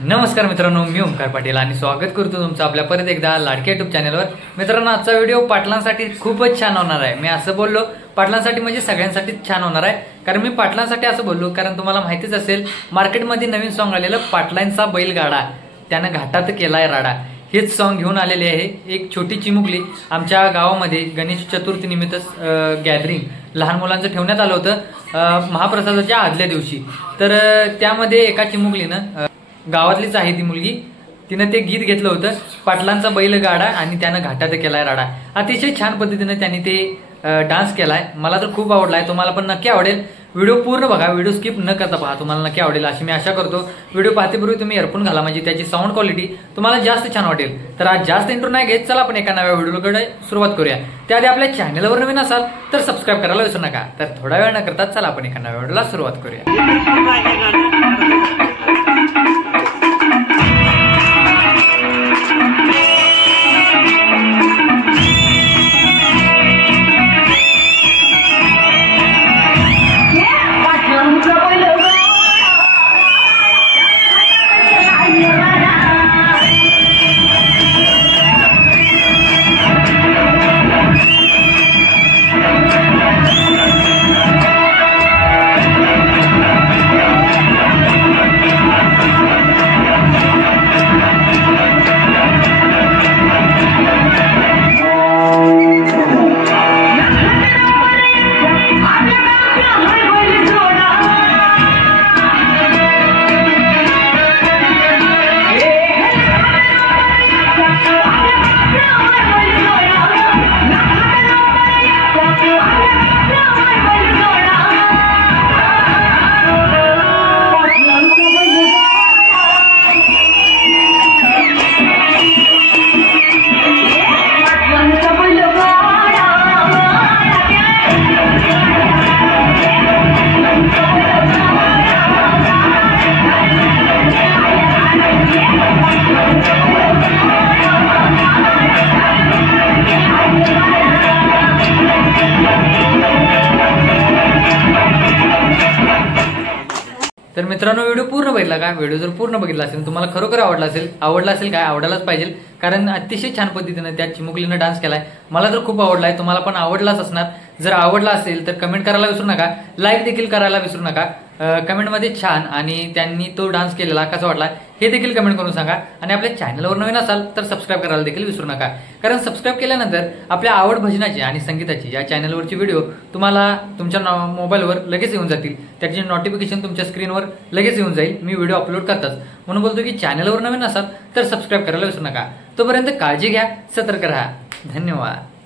नमस्कार मित्रांनो, मी ओमकार पाटील आणि स्वागत करतो तुमचं आपल्या परत एकदा लाडक्या युट्यूब चॅनलवर। मित्रांनो, आजचा व्हिडिओ पाटलांसाठी खूपच छान होणार आहे। मी असं बोललो पाटलांसाठी म्हणजे सगळ्यांसाठी छान होणार आहे, कारण मी पाटलांसाठी असं बोललो कारण तुम्हाला माहितीच असेल मार्केटमध्ये नवीन सॉन्ग आलेलं पाटलांचा बैलगाडा त्यानं घाटात केलाय राडा हेच सॉन्ग घेऊन आलेले आहे। एक छोटी चिमुकली आमच्या गावामध्ये गणेश चतुर्थी निमित्त गॅदरिंग लहान मुलांचं ठेवण्यात आलं होतं महाप्रसादाच्या आदल्या दिवशी। तर त्यामध्ये एका चिमुकलीनं गावातलीच आहे ती मुलगी, तिनं ते गीत घेतलं होतं पाटलांचा बैलगाडा आणि त्यानं घाटात केलाय राडा। अतिशय छान पद्धतीने त्यांनी ते डान्स केलाय, मला तर खूप आवडलाय। तुम्हाला पण नक्की आवडेल, व्हिडिओ पूर्ण बघा, व्हिडिओ स्किप न करता पहा, तुम्हाला नक्की आवडेल अशी मी आशा करतो। व्हिडिओ पाहतेपूर्वी तुम्ही इयरफोन घाला म्हणजे त्याची साऊंड क्वालिटी तुम्हाला जास्त छान वाटेल। तर आज जास्त इंट्रो नाही घेत, चला आपण एका नव्या व्हिडिओकडे सुरुवात करूया। त्याआधी आपल्या चॅनलवर नवीन असाल तर सबस्क्राईब करायला विसरू नका। तर थोडा वेळ न करता चला आपण एका नव्या व्हिडिओला सुरुवात करूया। तर मित्रांनो, व्हिडिओ पूर्ण बघितला का? व्हिडिओ जर पूर्ण बघितला असेल तुम्हाला खरोखर आवडला असेल काय आवडायलाच पाहिजे, कारण अतिशय छान पद्धतीने त्या चिमुकलीनं डान्स केलाय। मला तर खूप आवडलाय, तुम्हाला पण आवडलाच असणार। जर आवडला असेल तर कमेंट करायला विसरू नका, लाईक देखील करायला विसरू नका। कमेंटमध्ये छान आणि त्यांनी तो डान्स केलेला कसा वाटला हे देखील कमेंट करून सांगा। आणि आपल्या चॅनलवर नवीन असाल तर सबस्क्राईब करायला देखील विसरू नका, कारण सबस्क्राईब केल्यानंतर आपल्या आवड भजनाची आणि संगीताची या चॅनलवरची व्हिडिओ तुम्हाला तुमच्या मोबाईलवर लगेच येऊन जातील, त्याची नोटिफिकेशन तुमच्या स्क्रीनवर लगेच येऊन जाईल मी व्हिडिओ अपलोड करताच। म्हणून बोलतो की चॅनलवर नवीन असाल तर सबस्क्राईब करायला विसरू नका। तोपर्यंत काळजी घ्या, सतर्क राहा, धन्यवाद।